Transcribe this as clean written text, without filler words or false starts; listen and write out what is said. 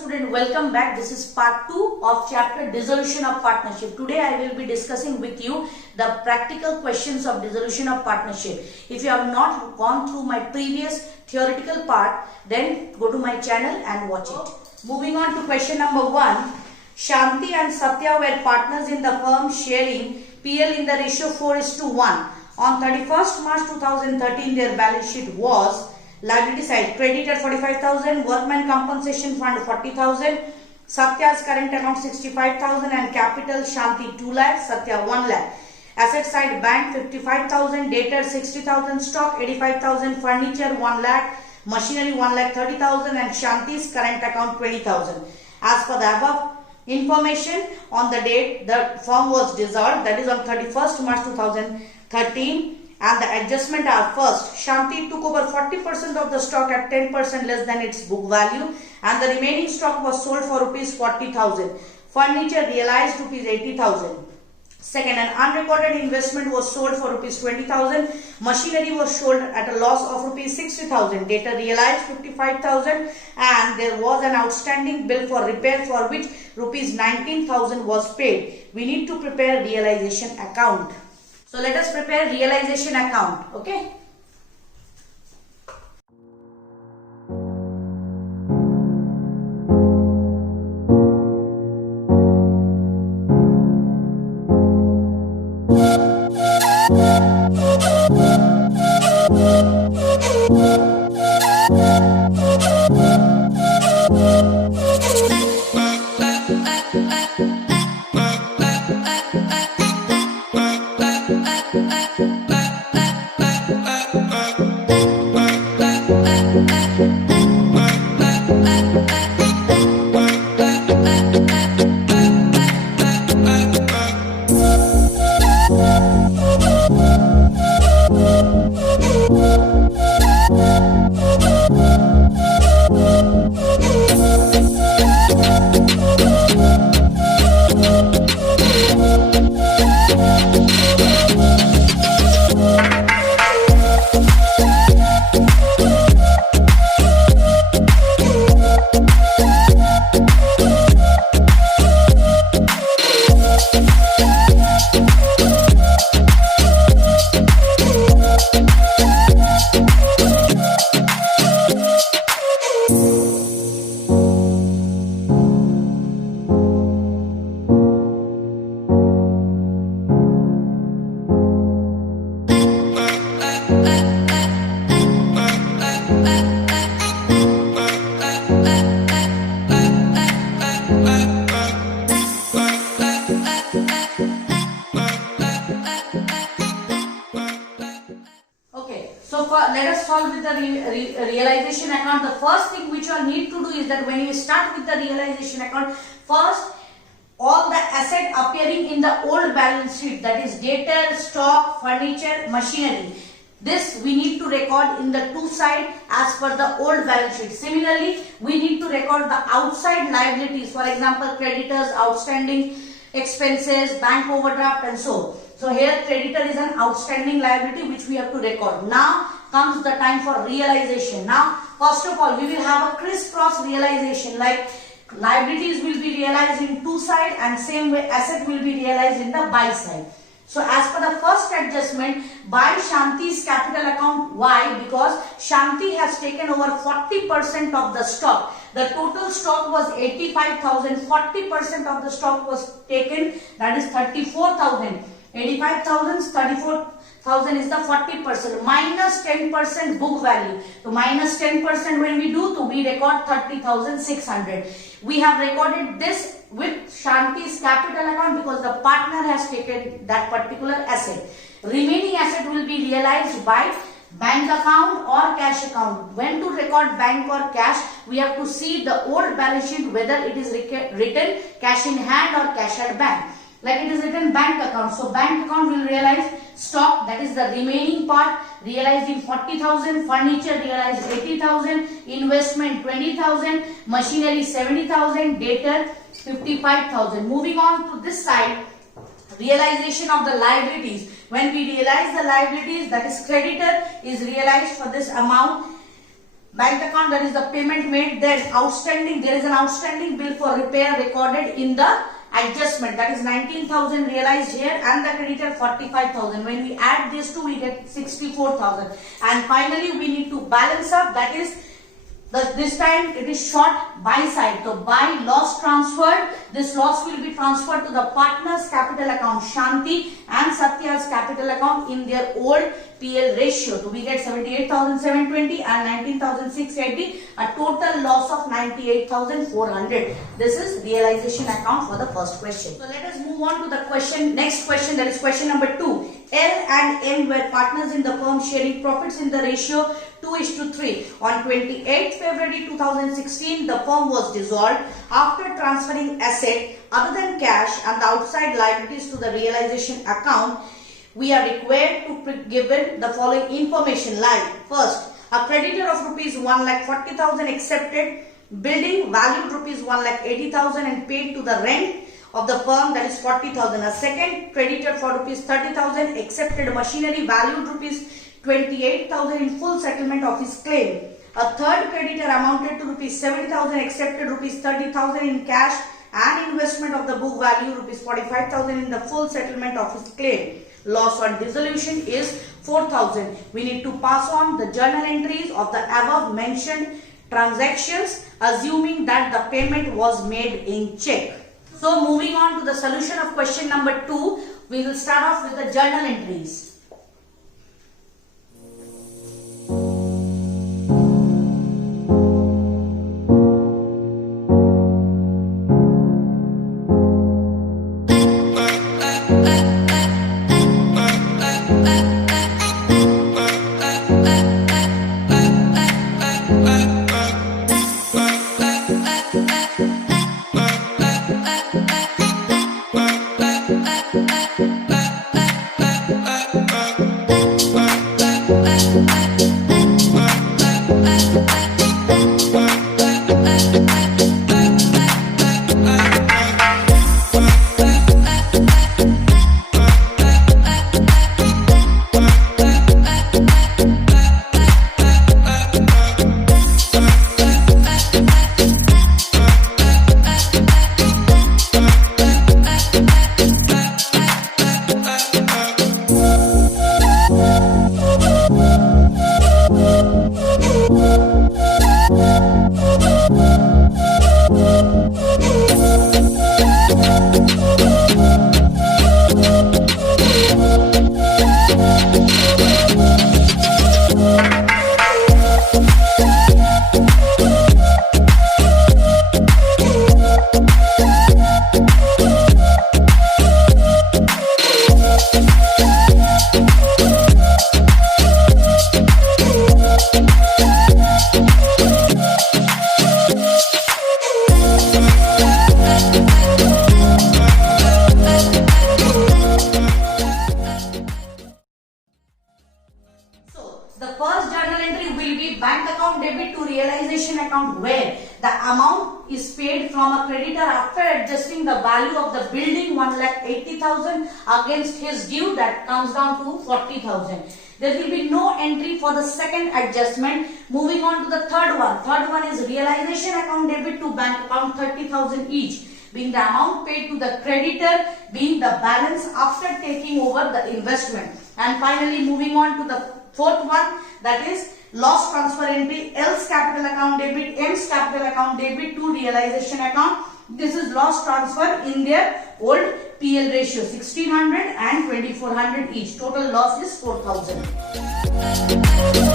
student, welcome back. This is part 2 of chapter Dissolution of Partnership. Today I will be discussing with you the practical questions of dissolution of partnership. If you have not gone through my previous theoretical part, then go to my channel and watch it. Moving on to question number 1. Shanti and Satya were partners in the firm sharing PL in the ratio 4:1. On 31st March 2013, their balance sheet was liability side, creditor 45,000, workman compensation fund 40,000, Satya's current account 65,000 and capital Shanti 2 lakh, Satya 1 lakh. Asset side, bank 55,000, debtor 60,000, stock 85,000, furniture 1 lakh, machinery 1 lakh 30,000 and Shanti's current account 20,000. As per the above information, on the date the firm was dissolved, that is on 31st March 2013. And the adjustment are: first, Shanti took over 40% of the stock at 10% less than its book value and the remaining stock was sold for rupees 40,000. Furniture realized rupees 80,000. Second, an unrecorded investment was sold for rupees 20,000. Machinery was sold at a loss of rupees 60,000. Debtor realized 55,000 and there was an outstanding bill for repair for which rupees 19,000 was paid. We need to prepare realization account. So let us prepare realization account, okay? Let us solve with the realization account. The first thing which you need to do is that when you start with the realization account, first all the asset appearing in the old balance sheet, that is debtor, stock, furniture, machinery, this we need to record in the two side as per the old balance sheet. Similarly, we need to record the outside liabilities, for example creditors, outstanding expenses, bank overdraft and so on. So here creditor is an outstanding liability which we have to record. Now comes the time for realization. Now first of all we will have a crisscross realization, like liabilities will be realized in two side and same way asset will be realized in the buy side. So as per the first adjustment, by Shanti's capital account. Why? Because Shanti has taken over 40% of the stock. The total stock was 85,000. 40% of the stock was taken, that is 34,000. 85,000, 34,000 is the 40%, minus 10% book value. So minus 10% when we do, so we record 30,600. We have recorded this with Shanti's capital account because the partner has taken that particular asset. Remaining asset will be realized by bank account or cash account. When to record bank or cash, we have to see the old balance sheet whether it is written cash in hand or cash at bank. Like it is written bank account. So bank account will realize stock, that is the remaining part, realized in 40,000, furniture realized 80,000, investment 20,000, machinery 70,000, debtor 55,000. Moving on to this side, realization of the liabilities. When we realize the liabilities, that is creditor is realized for this amount bank account, that is the payment made, then outstanding, there is an outstanding bill for repair recorded in the adjustment, that is 19,000 realized here, and the creditor 45,000. When we add these two, we get 64,000. And finally we need to balance up, that is this time it is short buy side. So buy loss transferred, this loss will be transferred to the partner's capital account Shanti and Satya's capital account in their old PL ratio. So we get 78,720 and 19,680, a total loss of 98,400. This is realization account for the first question. So let us move on to the next question, that is question number 2. L and M were partners in the firm sharing profits in the ratio 2:3. On 28th February 2016, the firm was dissolved. After transferring asset other than cash and the outside liabilities to the realization account, we are required to given the following information like: first, a creditor of rupees 1,40,000 accepted building valued rupees 1,80,000 and paid to the rent of the firm, that is 40,000. A second creditor for rupees 30,000 accepted machinery valued rupees 28,000 in full settlement of his claim. A third creditor amounted to rupees 70,000 accepted rupees 30,000 in cash and investment of the book value rupees 45,000 in the full settlement of his claim. Loss on dissolution is 4,000. We need to pass on the journal entries of the above mentioned transactions, assuming that the payment was made in check. So moving on to the solution of question number 2, we will start off with the journal entries. Where the amount is paid from a creditor after adjusting the value of the building 1,80,000 against his due, that comes down to 40,000. There will be no entry for the second adjustment. Moving on to the third one. Third one is realization account debit to bank account 30,000 each, being the amount paid to the creditor being the balance after taking over the investment. And finally moving on to the fourth one, that is loss transfer entry, L's capital account debit, M's capital account debit to realization account. This is loss transfer in their old PL ratio 1,600 and 2,400 each. Total loss is 4,000.